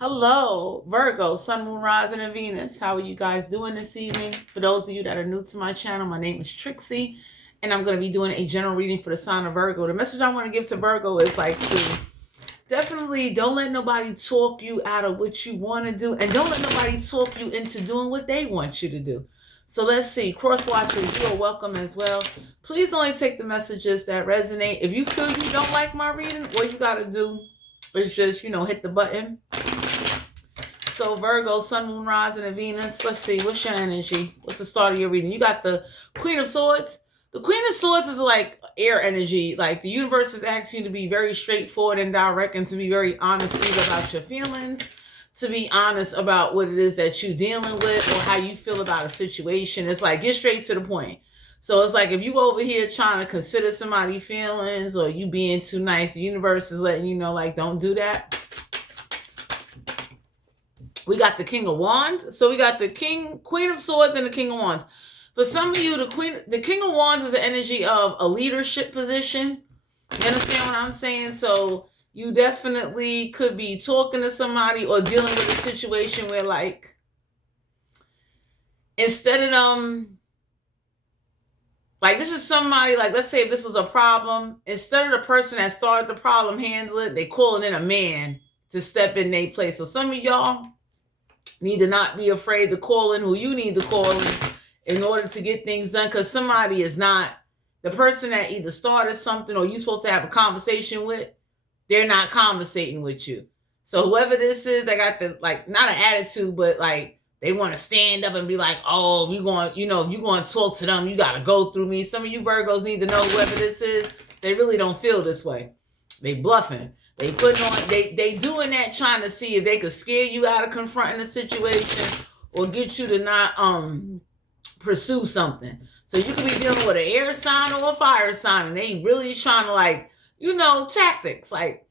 Hello, Virgo, Sun, Moon, Rising, and Venus. How are you guys doing this evening? For those of you that are new to my channel, my name is Trixie, and I'm going to be doing a general reading for the sign of Virgo. The message I want to give to Virgo is to definitely don't let nobody talk you out of what you want to do, and don't let nobody talk you into doing what they want you to do. So let's see. Cross watchers, you are welcome as well. Please only take the messages that resonate. If you feel you don't like my reading, all you got to do is just, hit the button. So Virgo, Sun, Moon, Rising, and Venus. Let's see. What's your energy? What's the start of your reading? You got the Queen of Swords. The Queen of Swords is like air energy. Like the universe is asking you to be very straightforward and direct and to be very honest about your feelings, to be honest about what it is that you're dealing with or how you feel about a situation. It's like, get straight to the point. So it's like if you over here trying to consider somebody's feelings or you being too nice, the universe is letting you know, like, don't do that. We got the King of Wands. So we got the Queen of Swords and the King of Wands. For some of you, the King of Wands is the energy of a leadership position. You understand what I'm saying? So you definitely could be talking to somebody or dealing with a situation where, like, instead of like, this is somebody, like, let's say if this was a problem, instead of the person that started the problem handle it, they calling in a man to step in their place. So some of y'all need to not be afraid to call in who you need to call in order to get things done, because somebody is not the person that either started something or you're supposed to have a conversation with. They're not conversating with you. So whoever this is, they got the, like, not an attitude, but like they want to stand up and be like, oh, you going, if you're going to talk to them, you got to go through me. Some of you Virgos need to know whoever this is, they really don't feel this way. They bluffing. They putting on, they doing that trying to see if they could scare you out of confronting a situation or get you to not pursue something. So you could be dealing with an air sign or a fire sign, and they really trying to, like, tactics. Like,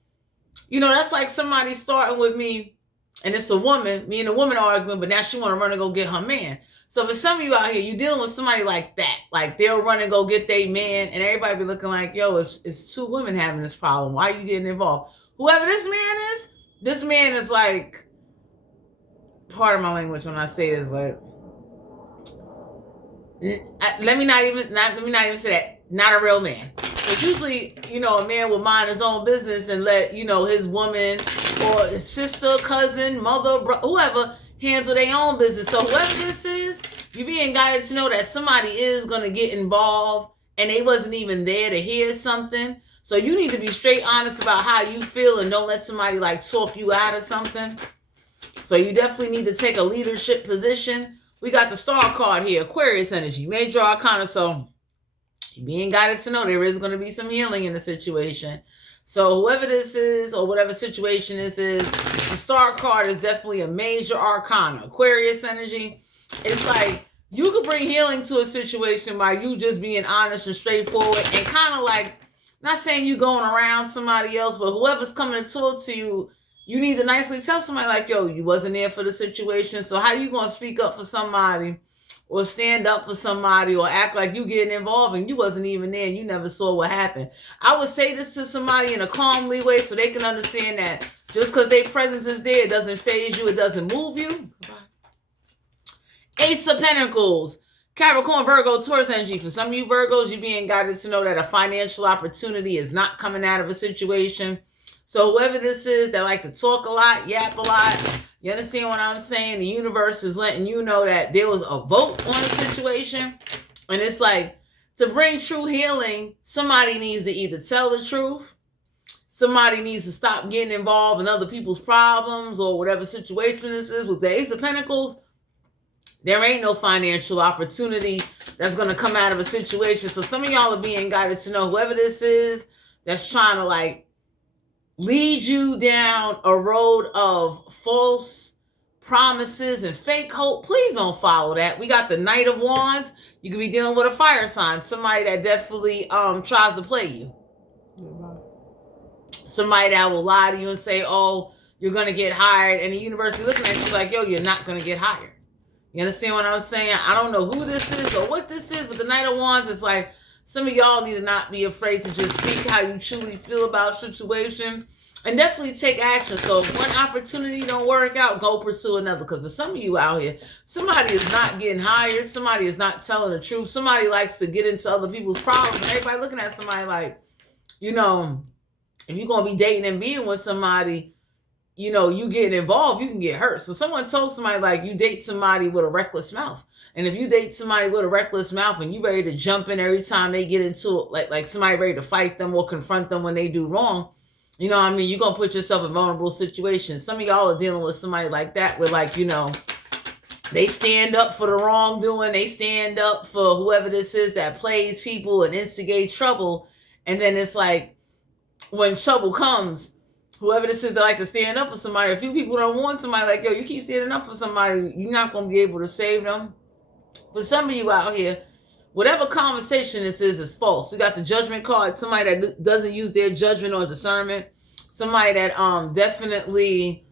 that's like somebody starting with me, and it's a woman, me and a woman arguing, but now she want to run and go get her man. So for some of you out here, you're dealing with somebody like that. Like, they'll run and go get their man, and everybody be looking like, yo, it's two women having this problem. Why are you getting involved? Whoever this man is like, pardon my language when I say this, but let me not even say that. Not a real man. But usually, a man will mind his own business and let, his woman or his sister, cousin, mother, whoever handle their own business. So whoever this is, you're being guided to know that somebody is going to get involved and they wasn't even there to hear something. So you need to be straight honest about how you feel and don't let somebody, like, talk you out of something. So you definitely need to take a leadership position. We got the Star card here, Aquarius energy, Major Arcana. So you're being guided to know there is going to be some healing in the situation. So whoever this is or whatever situation this is, the Star card is definitely a Major Arcana, Aquarius energy. It's like you could bring healing to a situation by you just being honest and straightforward and kind of like, not saying you going around somebody else, but whoever's coming to talk to you, you need to nicely tell somebody, like, yo, you wasn't there for the situation. So how you going to speak up for somebody or stand up for somebody or act like you getting involved and you wasn't even there and you never saw what happened? I would say this to somebody in a calmly way so they can understand that just because their presence is there, it doesn't faze you, it doesn't move you. Ace of Pentacles. Capricorn, Virgo, Taurus energy. For some of you Virgos, you're being guided to know that a financial opportunity is not coming out of a situation. So whoever this is that like to talk a lot, yap a lot, you understand what I'm saying? The universe is letting you know that there was a vote on a situation. And it's like, to bring true healing, somebody needs to either tell the truth, somebody needs to stop getting involved in other people's problems or whatever situation this is. With the Ace of Pentacles, there ain't no financial opportunity that's going to come out of a situation. So some of y'all are being guided to know whoever this is that's trying to, like, lead you down a road of false promises and fake hope. Please don't follow that. We got the Knight of Wands. You could be dealing with a fire sign. Somebody that definitely tries to play you. Somebody that will lie to you and say, oh, you're going to get hired. And the universe be looking at you like, yo, you're not going to get hired. You understand what I'm saying? I don't know who this is or what this is, but the Knight of Wands is like, some of y'all need to not be afraid to just speak how you truly feel about a situation. And definitely take action. So if one opportunity don't work out, go pursue another. Because for some of you out here, somebody is not getting hired. Somebody is not telling the truth. Somebody likes to get into other people's problems. And everybody looking at somebody like, you know, if you're going to be dating and being with somebody, you know, you get involved, you can get hurt. So someone told somebody like, you date somebody with a reckless mouth. And if you date somebody with a reckless mouth and you ready to jump in every time they get into it, like somebody ready to fight them or confront them when they do wrong, you know what I mean? You're going to put yourself in vulnerable situations. Some of y'all are dealing with somebody like that where, like, you know, they stand up for the wrongdoing. They stand up for whoever this is that plays people and instigates trouble. And then it's like, when trouble comes, whoever this is that like to stand up for somebody, a few people don't want somebody like, yo, you keep standing up for somebody, you're not going to be able to save them. For some of you out here, whatever conversation this is false. We got the judgment card. Somebody that doesn't use their judgment or discernment. Somebody that definitely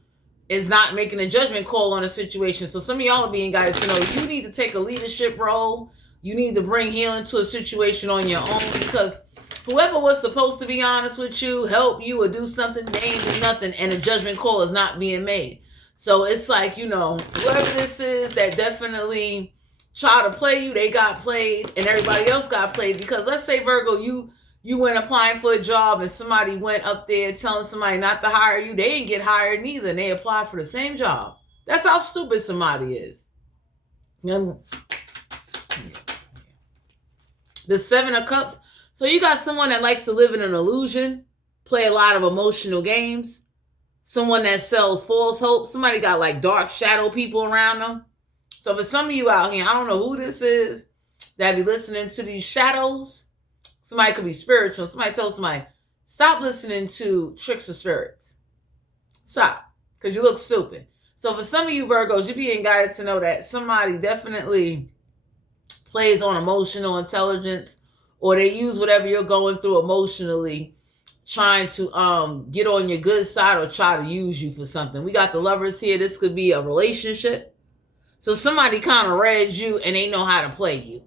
is not making a judgment call on a situation. So some of y'all are being guided to know you need to take a leadership role. You need to bring healing to a situation on your own, because whoever was supposed to be honest with you, help you, or do something, they ain't do nothing, and a judgment call is not being made. So it's like, you know, whoever this is that definitely try to play you, they got played, and everybody else got played. Because let's say, Virgo, you went applying for a job and somebody went up there telling somebody not to hire you. They didn't get hired neither, and they applied for the same job. That's how stupid somebody is. The Seven of Cups. So you got someone that likes to live in an illusion, play a lot of emotional games, someone that sells false hope. Somebody got like dark shadow people around them. So for some of you out here, I don't know who this is that be listening to these shadows. Somebody could be spiritual. Somebody told somebody, stop listening to tricks of spirits. Stop, because you look stupid. So for some of you Virgos, you're being guided to know that somebody definitely plays on emotional intelligence, or they use whatever you're going through emotionally, trying to get on your good side or try to use you for something. We got the Lovers here. This could be a relationship. So somebody kind of read you and they know how to play you.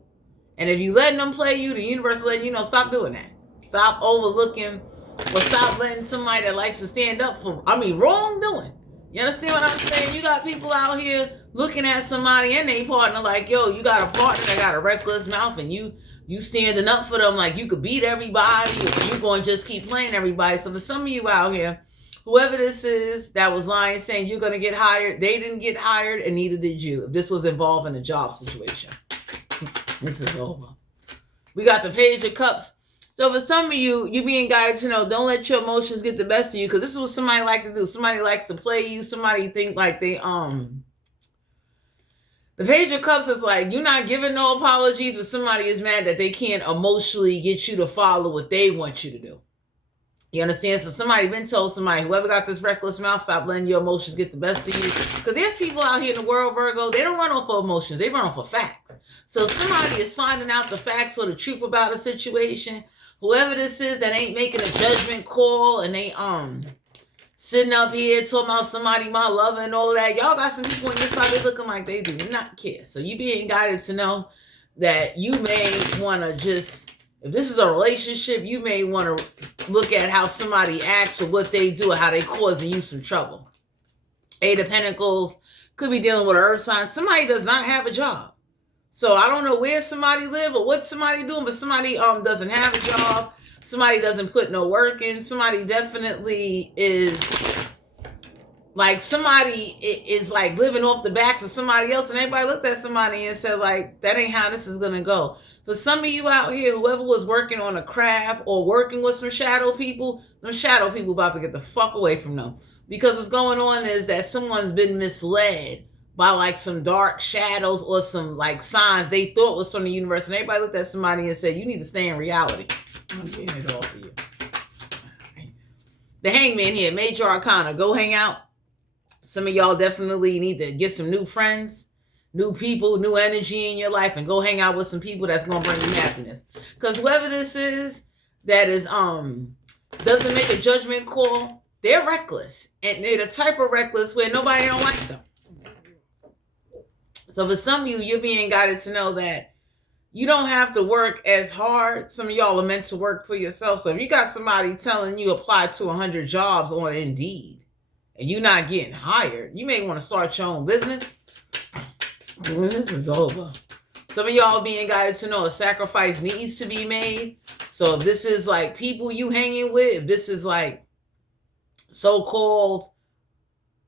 And if you letting them play you, the universe letting you know, stop doing that. Stop overlooking, or stop letting somebody that likes to stand up for, wrongdoing. You understand what I'm saying? You got people out here looking at somebody and they partner like, yo, you got a partner that got a reckless mouth, and you standing up for them like you could beat everybody, or you going to just keep playing everybody. So for some of you out here, whoever this is that was lying saying you're going to get hired, they didn't get hired, and neither did you. If this was involving a job situation, this is over. We got the Page of Cups. So for some of you, you being guided to know, don't let your emotions get the best of you, because this is what somebody like to do. Somebody likes to play you. Somebody think like they The Page of Cups is like, you're not giving no apologies, but somebody is mad that they can't emotionally get you to follow what they want you to do. You understand? So somebody been told somebody, whoever got this reckless mouth, stop letting your emotions get the best of you. Because there's people out here in the world, Virgo, they don't run off of emotions. They run off of facts. So somebody is finding out the facts or the truth about a situation. Whoever this is that ain't making a judgment call, and they sitting up here talking about somebody my lover and all that. Y'all got some people on your side they looking like they do not care. So you being guided to know that you may want to just, if this is a relationship, you may want to look at how somebody acts or what they do or how they causing you some trouble. Eight of Pentacles could be dealing with an earth sign. Somebody does not have a job. So I don't know where somebody live or what somebody doing, but somebody doesn't have a job. Somebody doesn't put no work in. Somebody definitely is like, somebody is like living off the backs of somebody else, and everybody looked at somebody and said like, that ain't how this is gonna go. For some of you out here, whoever was working on a craft or working with some shadow people, them shadow people about to get the fuck away from them. Because what's going on is that someone's been misled by like some dark shadows or some like signs they thought was from the universe, and everybody looked at somebody and said, you need to stay in reality. I'm getting it all for you. The Hangman here, Major Arcana, go hang out. Some of y'all definitely need to get some new friends, new people, new energy in your life, and go hang out with some people that's going to bring you happiness. Because whoever this is that is doesn't make a judgment call, they're reckless. And they're the type of reckless where nobody don't like them. So for some of you, you're being guided to know that you don't have to work as hard. Some of y'all are meant to work for yourself. So if you got somebody telling you apply to 100 jobs on Indeed and you're not getting hired, you may want to start your own business. This is over. Some of y'all being guided to know a sacrifice needs to be made. So if this is like people you hanging with, if this is like so-called,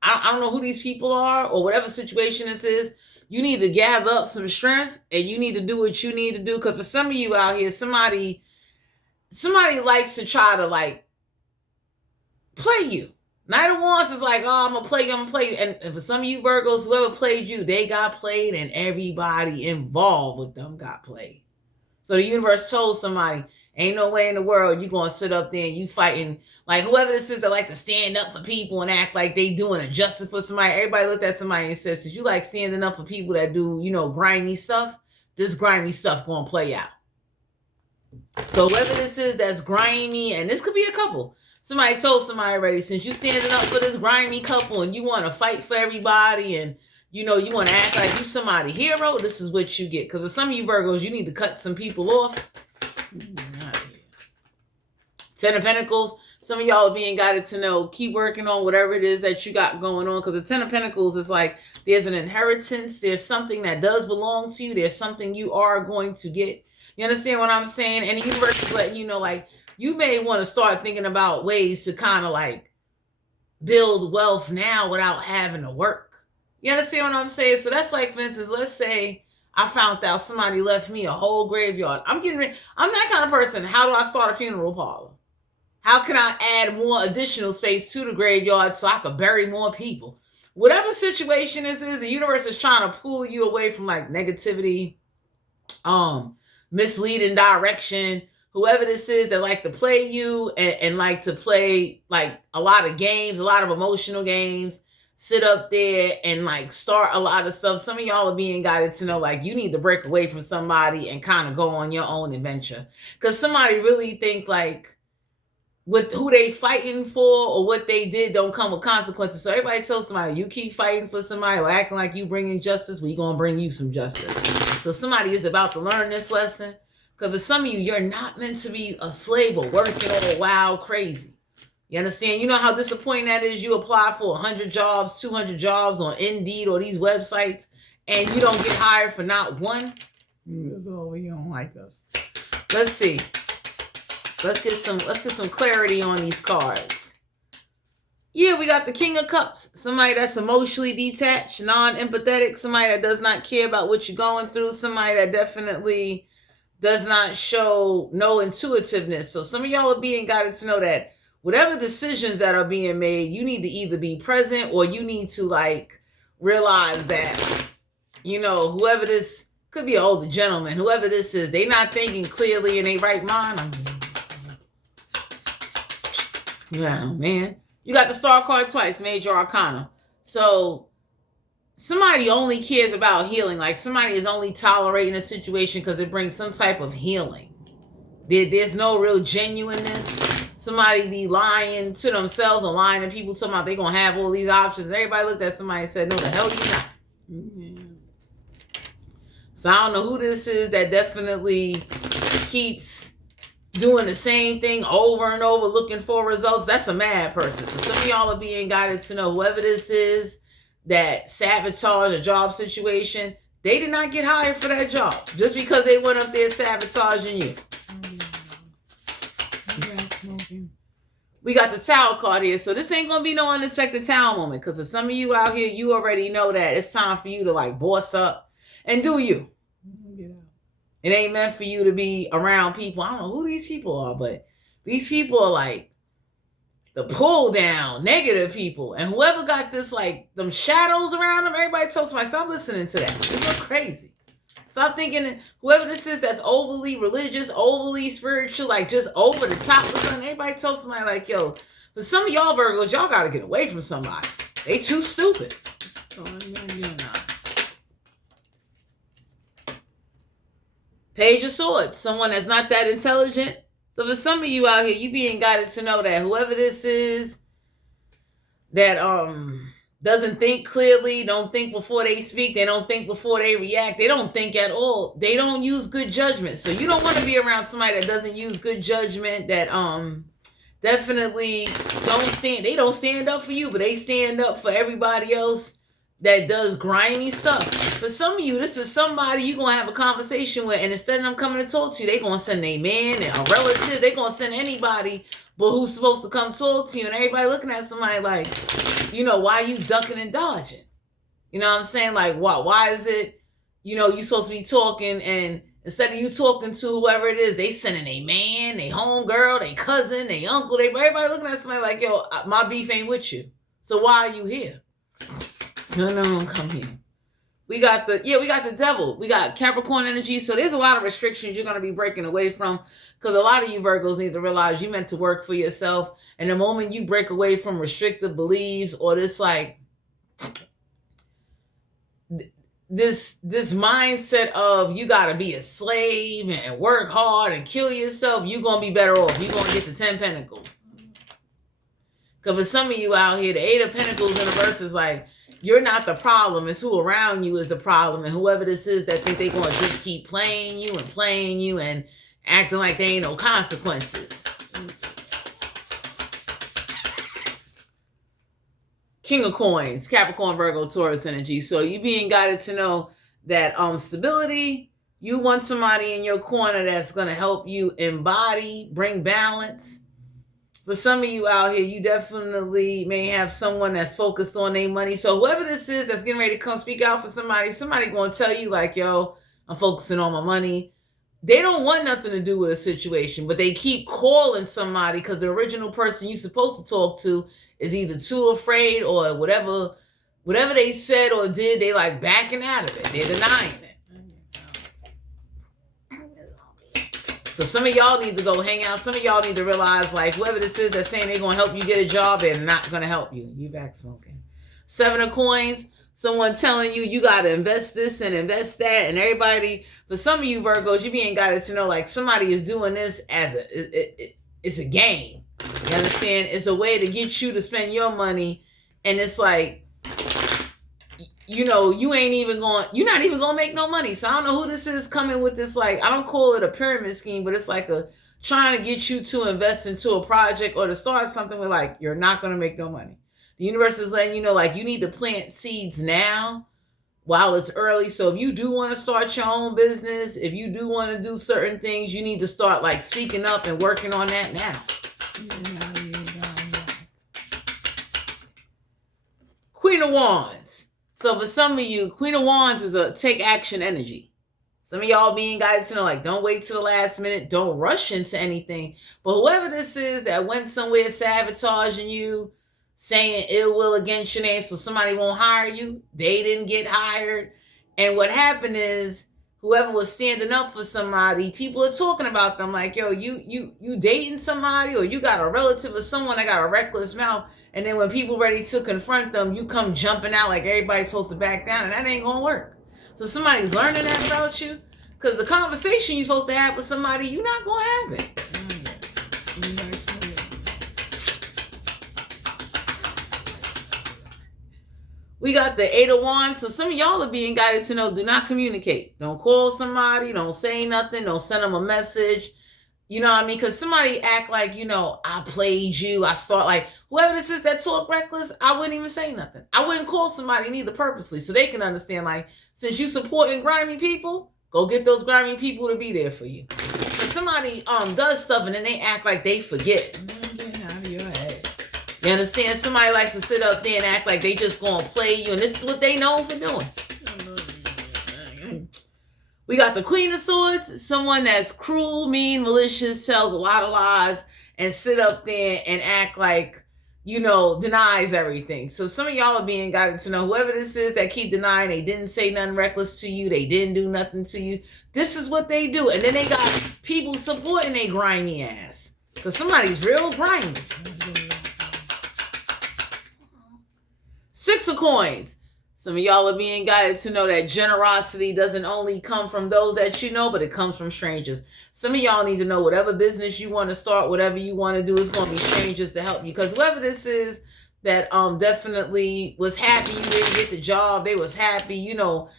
I don't know who these people are or whatever situation this is, you need to gather up some strength and you need to do what you need to do. Because for some of you out here, somebody likes to try to like play you. Neither once is like, oh, I'm going to play you. And for some of you Virgos, whoever played you, they got played and everybody involved with them got played. So the universe told somebody, ain't no way in the world you going to sit up there and you fighting. Like whoever this is that like to stand up for people and act like they doing a justice for somebody. Everybody looked at somebody and says, since you like standing up for people that do, grimy stuff, this grimy stuff going to play out. So whoever this is that's grimy, and this could be a couple. Somebody told somebody already, since you standing up for this grimy couple and you want to fight for everybody and, you want to act like you somebody hero, this is what you get. Because with some of you Virgos, you need to cut some people off. 10 of Pentacles. Some of y'all are being guided to know, keep working on whatever it is that you got going on. Because the 10 of Pentacles is like, there's an inheritance. There's something that does belong to you. There's something you are going to get. You understand what I'm saying? And the universe is letting you know, like, you may want to start thinking about ways to kind of like build wealth now without having to work. You understand what I'm saying? So that's like, for instance, let's say I found out somebody left me a whole graveyard. I'm that kind of person. How do I start a funeral parlor? How can I add more additional space to the graveyard so I could bury more people? Whatever situation this is, the universe is trying to pull you away from like negativity, misleading direction. Whoever this is that like to play you and like to play like a lot of games, a lot of emotional games, sit up there and like start a lot of stuff. Some of y'all are being guided to know like you need to break away from somebody and kind of go on your own adventure. Because somebody really think like with who they fighting for or what they did don't come with consequences. So everybody tells somebody, you keep fighting for somebody or acting like you bringing justice, we're going to bring you some justice. So somebody is about to learn this lesson. Because for some of you, you're not meant to be a slave or working all wild crazy. You understand? You know how disappointing that is? You apply for 100 jobs, 200 jobs on Indeed or these websites, and you don't get hired for not one? Oh, you don't like us. Let's see. Let's get some clarity on these cards. Yeah, we got the King of Cups. Somebody that's emotionally detached, non-empathetic, somebody that does not care about what you're going through, somebody that definitely does not show no intuitiveness. So some of y'all are being guided to know that whatever decisions that are being made, you need to either be present or you need to like realize that, whoever this could be an older gentleman, whoever this is, they not thinking clearly in their right mind. Yeah, man. You got the Star card twice, Major Arcana. So somebody only cares about healing. Like somebody is only tolerating a situation because it brings some type of healing. There's no real genuineness. Somebody be lying to themselves or lying to people talking about they're going to have all these options. And everybody looked at somebody and said, no, the hell you not. Mm-hmm. So I don't know who this is that definitely keeps doing the same thing over and over, looking for results. That's a mad person. So some of y'all are being guided to know whoever this is that sabotage a job situation, they did not get hired for that job just because they went up there sabotaging you. We got the Tower card here. So this ain't going to be no unexpected Tower moment, because for some of you out here, you already know that it's time for you to like boss up and do you. It ain't meant for you to be around people. I don't know who these people are, but these people are like the pull down, negative people. And whoever got this, like, them shadows around them, everybody tells me, stop listening to that. It's so crazy. Stop thinking whoever this is that's overly religious, overly spiritual, like just over the top of something. Everybody tells somebody like, yo, but some of y'all Virgos, y'all got to get away from somebody. They too stupid. Page of Swords, someone that's not that intelligent. So for some of you out here, you being guided to know that whoever this is that doesn't think clearly, don't think before they speak, they don't think before they react, they don't think at all. They don't use good judgment. So you don't want to be around somebody that doesn't use good judgment, that definitely they don't stand up for you, but they stand up for everybody else that does grimy stuff. For some of you, this is somebody you're going to have a conversation with, and instead of them coming to talk to you, they're going to send a man, a relative, they're going to send anybody but who's supposed to come talk to you, and everybody looking at somebody like, why are you ducking and dodging? You know what I'm saying? Like, why is it, you supposed to be talking, and instead of you talking to whoever it is, they sending a man, a homegirl, a cousin, a uncle, everybody looking at somebody like, yo, my beef ain't with you. So why are you here? No, come here. We got the devil. We got Capricorn energy. So there's a lot of restrictions you're going to be breaking away from, because a lot of you Virgos need to realize you meant to work for yourself. And the moment you break away from restrictive beliefs, or this mindset of you got to be a slave and work hard and kill yourself, you're going to be better off. You're going to get the 10 Pentacles. Because for some of you out here, the 8 of Pentacles in the verse is like, you're not the problem. It's who around you is the problem. And whoever this is that think they're going to just keep playing you and acting like there ain't no consequences. King of Coins, Capricorn, Virgo, Taurus energy. So you being guided to know that stability, you want somebody in your corner that's going to help you embody, bring balance. For some of you out here, you definitely may have someone that's focused on their money. So whoever this is that's getting ready to come speak out for somebody going to tell you like, yo, I'm focusing on my money. They don't want nothing to do with a situation, but they keep calling somebody because the original person you're supposed to talk to is either too afraid, or whatever they said or did, they like backing out of it. They're denying it. So some of y'all need to go hang out. Some of y'all need to realize, like, whoever this is that's saying they're going to help you get a job, they're not going to help you. You back smoking. 7 of Coins, someone telling you, you got to invest this and invest that. And everybody, for some of you Virgos, you being guided to know, like, somebody is doing this as it's a game. You understand? It's a way to get you to spend your money. And it's like, you're not even going to make no money. So I don't know who this is coming with this, like, I don't call it a pyramid scheme, but it's like trying to get you to invest into a project or to start something where, like, you're not going to make no money. The universe is letting you know, like, you need to plant seeds now while it's early. So if you do want to start your own business, if you do want to do certain things, you need to start, like, speaking up and working on that now. Queen of Wands. So for some of you, Queen of Wands is a take action energy. Some of y'all being guided to know, like, don't wait till the last minute. Don't rush into anything. But whoever this is that went somewhere sabotaging you, saying ill will against your name so somebody won't hire you, they didn't get hired. And what happened is, whoever was standing up for somebody, people are talking about them like, yo, you dating somebody, or you got a relative or someone that got a reckless mouth. And then when people ready to confront them, you come jumping out like everybody's supposed to back down, and that ain't going to work. So somebody's learning that about you, because the conversation you're supposed to have with somebody, you're not going to have it. We got the 8 of Wands. So some of y'all are being guided to know, do not communicate. Don't call somebody. Don't say nothing. Don't send them a message. You know what I mean? Because somebody act like, I played you. I start like, whoever this is that talk reckless, I wouldn't even say nothing. I wouldn't call somebody neither purposely, so they can understand, like, since you supporting grimy people, go get those grimy people to be there for you. But somebody does stuff and then they act like they forget. Get out of your head. You understand? Somebody likes to sit up there and act like they just gonna play you, and this is what they known for doing. We got the Queen of Swords, someone that's cruel, mean, malicious, tells a lot of lies, and sit up there and act like, denies everything. So some of y'all are being guided to know, whoever this is that keep denying they didn't say nothing reckless to you, they didn't do nothing to you, this is what they do. And then they got people supporting their grimy ass, because somebody's real grimy. 6 of Coins. Some of y'all are being guided to know that generosity doesn't only come from those that you know, but it comes from strangers. Some of y'all need to know, whatever business you want to start, whatever you want to do, is going to be strangers to help you. Because whoever this is that definitely was happy you didn't get the job. They was happy, you know.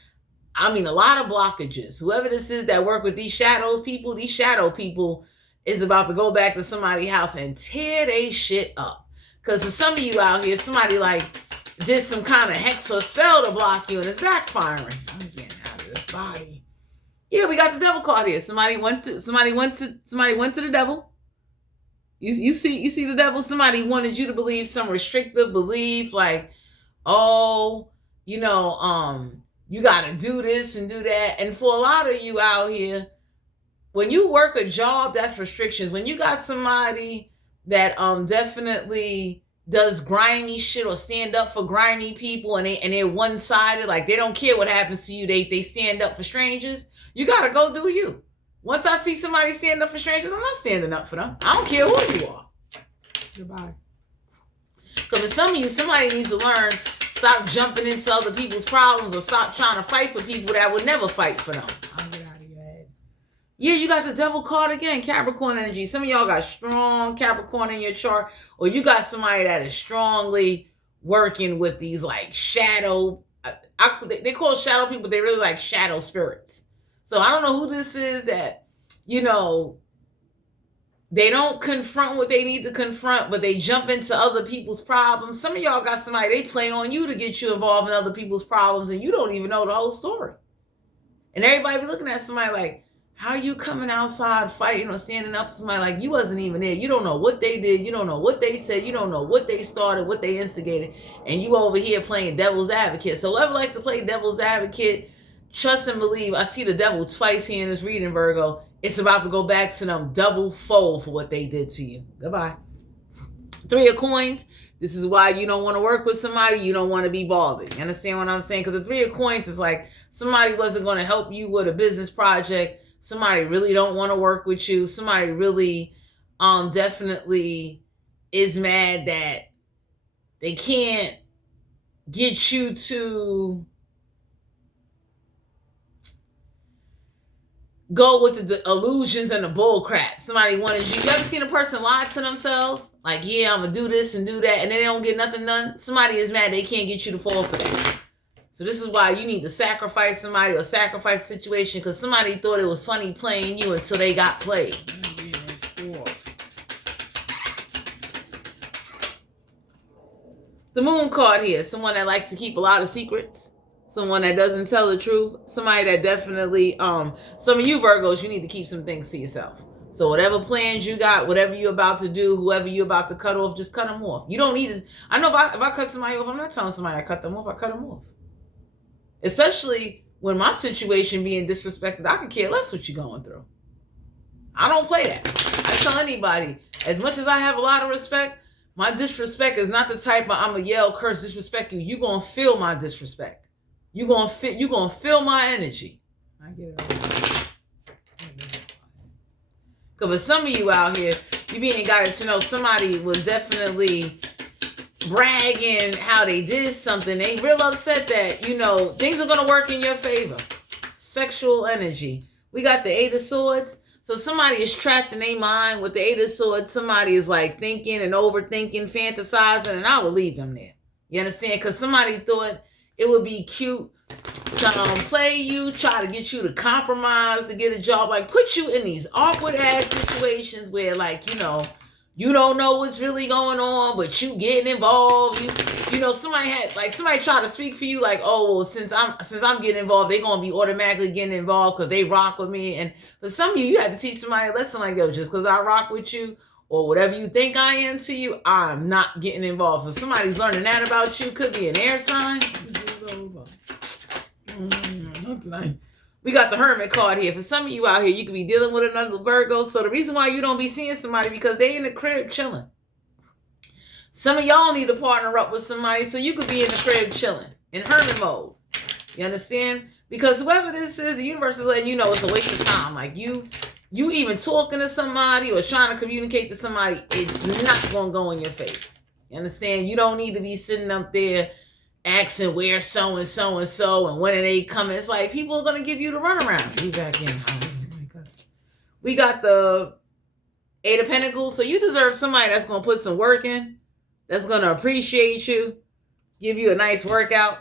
I mean, a lot of blockages. Whoever this is that work with these shadow people is about to go back to somebody's house and tear they shit up. Because for some of you out here, somebody like did some kind of hex or spell to block you and it's backfiring. I'm getting out of this body. Yeah, we got the devil card here. Somebody went to the devil. You see the devil. Somebody wanted you to believe some restrictive belief, like, oh, you know, you got to do this and do that. And for a lot of you out here, when you work a job, that's restrictions. When you got somebody that definitely does grimy shit or stand up for grimy people and they're one-sided, like they don't care what happens to you, they stand up for strangers, you got to go do you. Once I see somebody stand up for strangers, I'm not standing up for them. I don't care who you are. Goodbye. Because for some of you, somebody needs to learn, stop jumping into other people's problems or stop trying to fight for people that would never fight for them. I'll get out of your head. Yeah, you got the devil card again, Capricorn energy. Some of y'all got strong Capricorn in your chart, or you got somebody that is strongly working with these like shadow, they call shadow people, they really like shadow spirits. So I don't know who this is that, you know, they don't confront what they need to confront, but they jump into other people's problems. Some of y'all got somebody, they play on you to get you involved in other people's problems, and you don't even know the whole story. And everybody be looking at somebody like, how are you coming outside fighting or standing up for somebody like you wasn't even there? You don't know what they did. You don't know what they said. You don't know what they started, what they instigated. And you over here playing devil's advocate. So whoever likes to play devil's advocate, trust and believe. I see the devil twice here in this reading, Virgo. It's about to go back to them double fold for what they did to you. Goodbye. 3 of coins. This is why you don't want to work with somebody. You don't want to be bothered. You understand what I'm saying? Because the 3 of coins is like somebody wasn't going to help you with a business project. Somebody really don't want to work with you. Somebody really definitely is mad that they can't get you to go with the illusions and the bull crap. Somebody wanted you. You ever seen a person lie to themselves? Like, yeah, I'm going to do this and do that, and then they don't get nothing done? Somebody is mad they can't get you to fall for that. So this is why you need to sacrifice somebody or sacrifice the situation, because somebody thought it was funny playing you until they got played. The moon card here. Someone that likes to keep a lot of secrets. Someone that doesn't tell the truth. Somebody that definitely, some of you Virgos, you need to keep some things to yourself. So whatever plans you got, whatever you're about to do, whoever you're about to cut off, just cut them off. You don't need to. I know if I cut somebody off, I'm not telling somebody I cut them off. I cut them off. Especially when my situation being disrespected, I could care less what you're going through. I don't play that. I tell anybody, as much as I have a lot of respect, my disrespect is not the type of I'm going to yell, curse, disrespect you. You're going to feel my disrespect. You're going to feel my energy. I get it. Because for some of you out here, you being guided to know somebody was definitely bragging how they did something. They real upset that, you know, things are going to work in your favor. Sexual energy. We got the 8 of Swords. So somebody is trapped in their mind with the 8 of Swords. Somebody is like thinking and overthinking, fantasizing, and I will leave them there. You understand? Because somebody thought it would be cute to play you, try to get you to compromise to get a job, like put you in these awkward ass situations where, like, you know, you don't know what's really going on, but you getting involved. You know, somebody try to speak for you, like, oh, well, since I'm getting involved, they're gonna be automatically getting involved because they rock with me. And for some of you, you have to teach somebody a lesson, like, yo, just because I rock with you or whatever you think I am to you, I'm not getting involved. So somebody's learning that about you. Could be an air sign. We got the Hermit card here. For some of you out here, you could be dealing with another Virgo. So the reason why you don't be seeing somebody, because they in the crib chilling. Some of y'all need to partner up with somebody so you could be in the crib chilling in hermit mode. You understand? Because whoever this is, the universe is letting you know it's a waste of time. Like you even talking to somebody or trying to communicate to somebody, it's not going to go in your favor. You understand? You don't need to be sitting up there asking where so and so and so and when are they coming. It's like people are going to give you the runaround. We back in. We got the 8 of Pentacles. So you deserve somebody that's going to put some work in, that's going to appreciate you, give you a nice workout.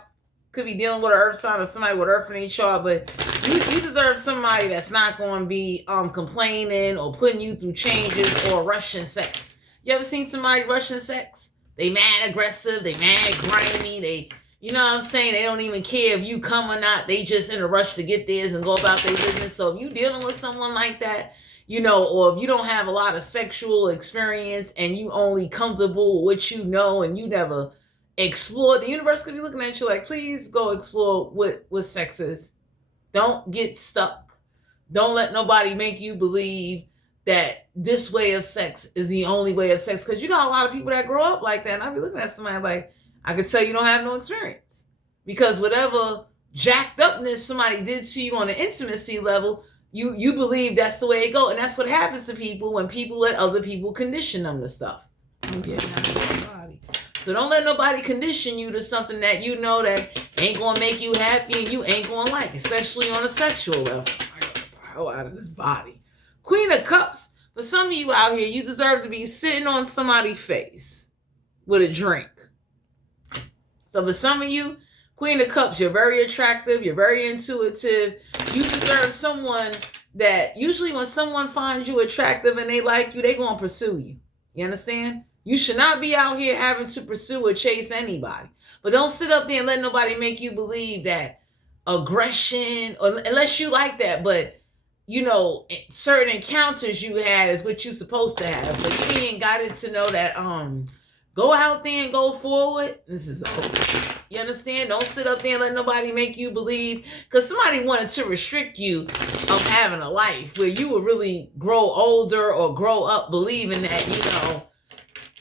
Could be dealing with an earth sign or somebody with earth in their chart, but you deserve somebody that's not going to be complaining or putting you through changes or rushing sex. You ever seen somebody rushing sex? They mad aggressive, they mad grimy, they, you know what I'm saying? They don't even care if you come or not. They just in a rush to get theirs and go about their business. So if you dealing with someone like that, you know, or if you don't have a lot of sexual experience and you only comfortable with what you know and you never explore, the universe could be looking at you like, please go explore what sex is. Don't get stuck. Don't let nobody make you believe that this way of sex is the only way of sex. Because you got a lot of people that grow up like that. And I'll be looking at somebody like, I could tell you don't have no experience. Because whatever jacked upness somebody did to you on an intimacy level, you believe that's the way it goes. And that's what happens to people when people let other people condition them to stuff. So don't let nobody condition you to something that you know that ain't going to make you happy and you ain't going to like, especially on a sexual level. I got the hell out of this body. Queen of Cups, for some of you out here, you deserve to be sitting on somebody's face with a drink. So for some of you, Queen of Cups, you're very attractive, you're very intuitive. You deserve someone that, usually when someone finds you attractive and they like you, they're going to pursue you. You understand? You should not be out here having to pursue or chase anybody. But don't sit up there and let nobody make you believe that aggression, or unless you like that, but you know, certain encounters you had is what you're supposed to have. So you ain't got it to know that go out there and go forward. This is over. You understand? Don't sit up there and let nobody make you believe, because somebody wanted to restrict you of having a life where you would really grow older or grow up believing that, you know,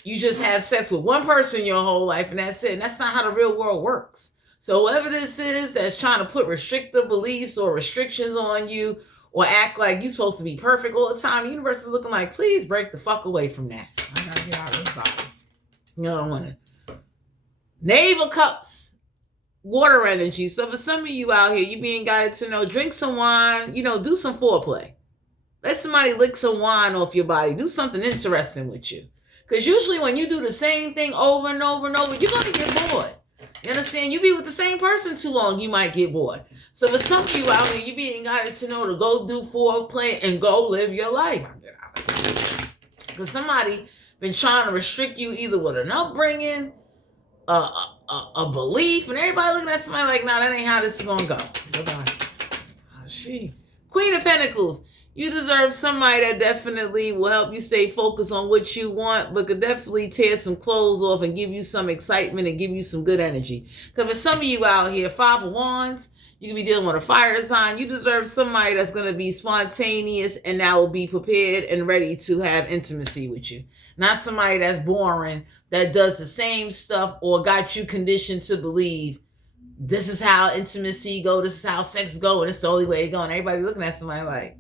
you just have sex with one person your whole life and that's it. And that's not how the real world works. So whoever this is that's trying to put restrictive beliefs or restrictions on you or act like you're supposed to be perfect all the time, the universe is looking like, please break the fuck away from that. I gotta get out of this body. You don't want to. Knave of Cups, water energy. So for some of you out here, you being guided to know, drink some wine, you know, do some foreplay. Let somebody lick some wine off your body. Do something interesting with you. Because usually when you do the same thing over and over and over, you're going to get bored. You understand? You be with the same person too long, you might get bored. So for some of you out here, you being guided to know to go do foreplay and go live your life. Because somebody been trying to restrict you either with an upbringing, a belief, and everybody looking at somebody like, nah, that ain't how this is going to go. Queen of Pentacles. You deserve somebody that definitely will help you stay focused on what you want, but could definitely tear some clothes off and give you some excitement and give you some good energy. Because for some of you out here, 5 of Wands, you can be dealing with a fire sign. You deserve somebody that's going to be spontaneous and that will be prepared and ready to have intimacy with you. Not somebody that's boring, that does the same stuff or got you conditioned to believe this is how intimacy go, this is how sex go, and it's the only way it go. And everybody looking at somebody like,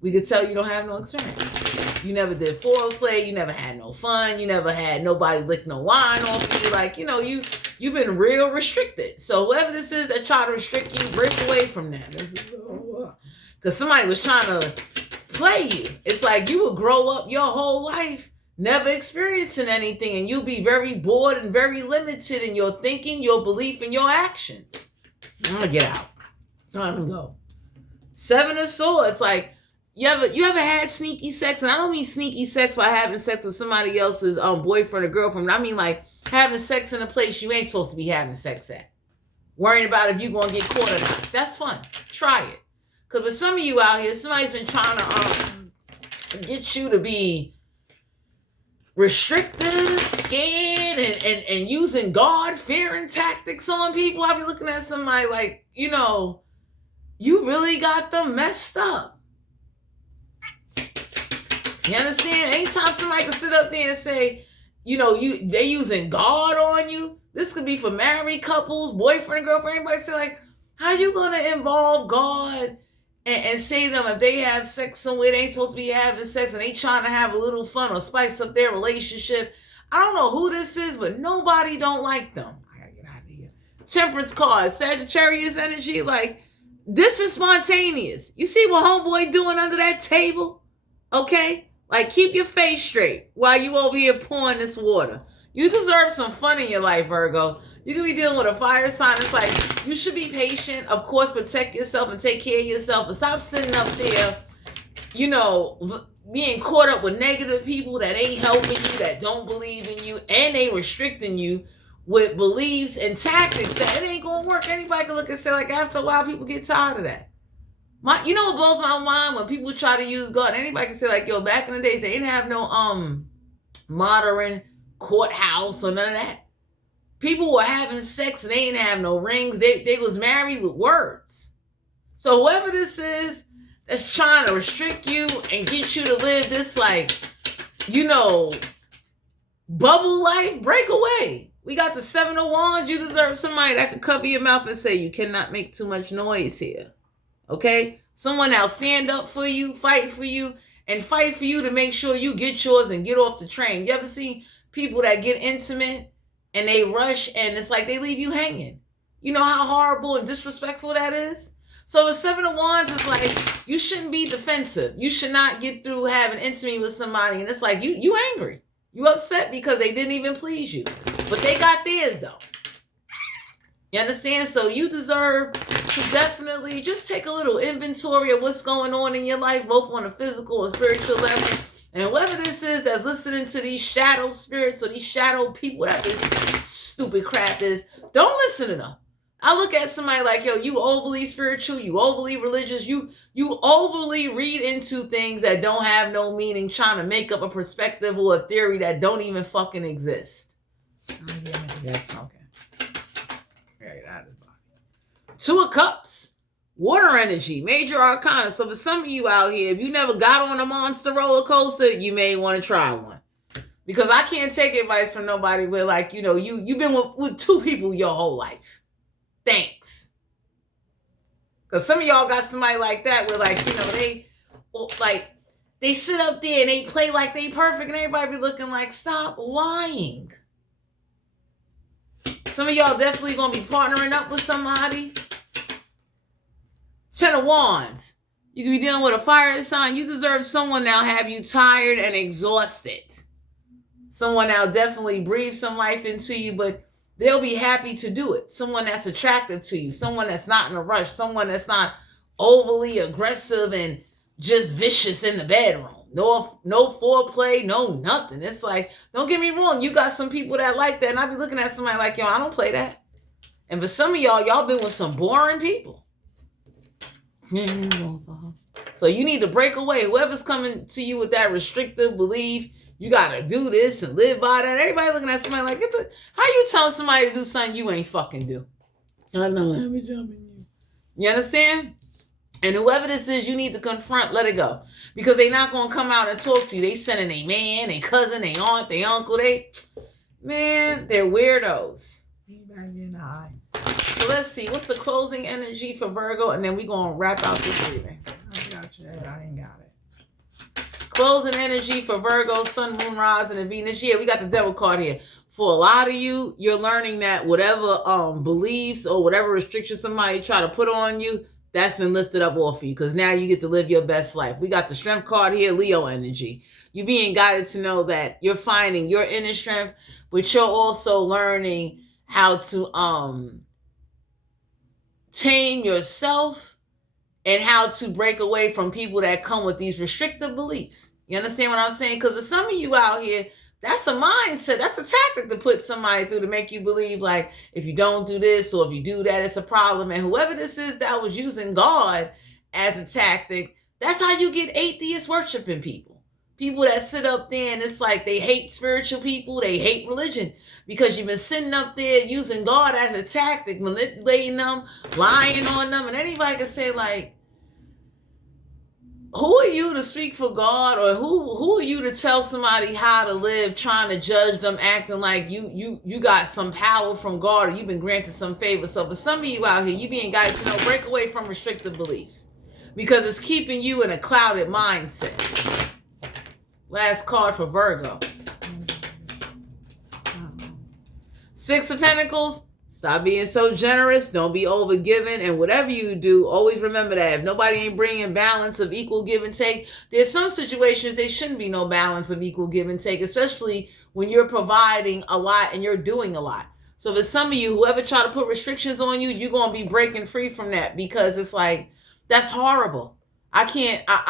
we could tell you don't have no experience. You never did foreplay. You never had no fun. You never had nobody lick no wine off you. Like, you know, you've been real restricted. So whoever this is that try to restrict you, break away from that. Because somebody was trying to play you. It's like you would grow up your whole life never experiencing anything, and you'll be very bored and very limited in your thinking, your belief, and your actions. I'm going to get out. Time to go. 7 of Swords. Like, you ever had sneaky sex? And I don't mean sneaky sex by having sex with somebody else's boyfriend or girlfriend. I mean like having sex in a place you ain't supposed to be having sex at. Worrying about if you're going to get caught or not. That's fun. Try it. Because for some of you out here, somebody's been trying to get you to be restricted, scared, and using God-fearing tactics on people. I'll be looking at somebody like, you know, you really got them messed up. You understand? Anytime somebody can sit up there and say, you know, they using God on you. This could be for married couples, boyfriend, girlfriend. Anybody say like, how you gonna involve God and say to them if they have sex somewhere they ain't supposed to be having sex and they trying to have a little fun or spice up their relationship? I don't know who this is, but nobody don't like them. I gotta get out of here. Temperance card, Sagittarius energy. Like, this is spontaneous. You see what homeboy doing under that table? Okay? Like, keep your face straight while you over here pouring this water. You deserve some fun in your life, Virgo. You could be dealing with a fire sign. It's like, you should be patient. Of course, protect yourself and take care of yourself. But stop sitting up there, being caught up with negative people that ain't helping you, that don't believe in you, and they restricting you with beliefs and tactics that it ain't going to work. Anybody can look and say, like, after a while, people get tired of that. What blows my mind when people try to use God? Anybody can say, like, yo, back in the days, they didn't have no modern courthouse or none of that. People were having sex and they didn't have no rings. They was married with words. So whoever this is that's trying to restrict you and get you to live this, like, bubble life, break away. We got the 7 of Wands. You deserve somebody that can cover your mouth and say, you cannot make too much noise here. Okay? Someone that'll stand up for you, fight for you, and fight for you to make sure you get yours and get off the train. You ever see people that get intimate and they rush and it's like they leave you hanging? You know how horrible and disrespectful that is? So the 7 of Wands is like, you shouldn't be defensive. You should not get through having intimacy with somebody and it's like, you angry. You upset because they didn't even please you. But they got theirs though. You understand? So you deserve to definitely just take a little inventory of what's going on in your life, both on a physical and spiritual level. And whoever this is that's listening to these shadow spirits or these shadow people that this stupid crap is, don't listen to them. I look at somebody like, yo, you overly spiritual, you overly religious, you overly read into things that don't have no meaning, trying to make up a perspective or a theory that don't even fucking exist. That's okay. That is body. 2 of Cups, water energy, major arcana. So for some of you out here, if you never got on a monster roller coaster, you may want to try one. Because I can't take advice from nobody where, like, you've been with 2 people your whole life. Thanks. Because some of y'all got somebody like that where, like, they sit up there and they play like they perfect and everybody be looking like, stop lying. Some of y'all definitely going to be partnering up with somebody. 10 of Wands. You can be dealing with a fire sign. You deserve someone that'll have you tired and exhausted. Someone that'll definitely breathe some life into you, but they'll be happy to do it. Someone that's attractive to you. Someone that's not in a rush. Someone that's not overly aggressive and just vicious in the bedroom. No foreplay, no nothing. It's like, don't get me wrong, you got some people that like that, and I be looking at somebody like, yo, I don't play that. And for some of y'all been with some boring people. So you need to break away. Whoever's coming to you with that restrictive belief, you gotta do this and live by that. Everybody looking at somebody like, how you telling somebody to do something you ain't fucking do? I know, let me jump in you. You understand? And whoever this is, you need to confront, let it go. Because they're not going to come out and talk to you. They sending a man, a cousin, a aunt, a uncle. They're weirdos. So let's see. What's the closing energy for Virgo? And then we're going to wrap out this reading. I got you. I ain't got it. Closing energy for Virgo, Sun, Moon, Rising, and Venus. Yeah, we got the Devil card here. For a lot of you, you're learning that whatever beliefs or whatever restrictions somebody try to put on you, that's been lifted up off of you because now you get to live your best life. We got the Strength card here, Leo energy. You being guided to know that you're finding your inner strength, but you're also learning how to tame yourself and how to break away from people that come with these restrictive beliefs. You understand what I'm saying? Because for some of you out here, that's a mindset. That's a tactic to put somebody through to make you believe, like, if you don't do this or if you do that, it's a problem. And whoever this is that was using God as a tactic, that's how you get atheist worshiping people. People that sit up there and it's like they hate spiritual people, they hate religion because you've been sitting up there using God as a tactic, manipulating them, lying on them. And anybody can say, like, who are you to speak for God, or who are you to tell somebody how to live, trying to judge them, acting like you got some power from God or you've been granted some favor? So for some of you out here, you being guided to know, break away from restrictive beliefs because it's keeping you in a clouded mindset. Last card for Virgo. 6 of Pentacles, Stop being so generous. Don't be overgiving. And whatever you do, always remember that if nobody ain't bringing balance of equal give and take, there's some situations there shouldn't be no balance of equal give and take, especially when you're providing a lot and you're doing a lot. So for some of you, whoever try to put restrictions on you, you're going to be breaking free from that, because it's like, that's horrible. I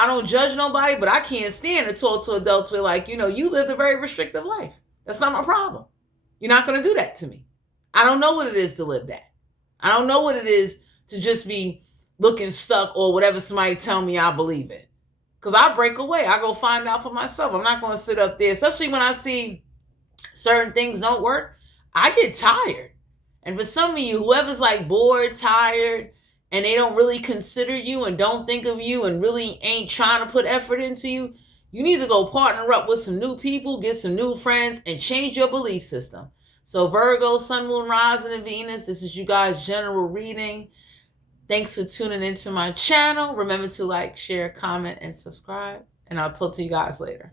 don't judge nobody, but I can't stand to talk to adults where, like, you lived a very restrictive life. That's not my problem. You're not going to do that to me. I don't know what it is to live that. I don't know what it is to just be looking stuck or whatever somebody tell me I believe it. Because I break away. I go find out for myself. I'm not going to sit up there, especially when I see certain things don't work. I get tired. And for some of you, whoever's like bored, tired, and they don't really consider you and don't think of you and really ain't trying to put effort into you, you need to go partner up with some new people, get some new friends, and change your belief system. So Virgo, Sun, Moon, Rising, and Venus, this is you guys' general reading. Thanks for tuning into my channel. Remember to like, share, comment, and subscribe. And I'll talk to you guys later.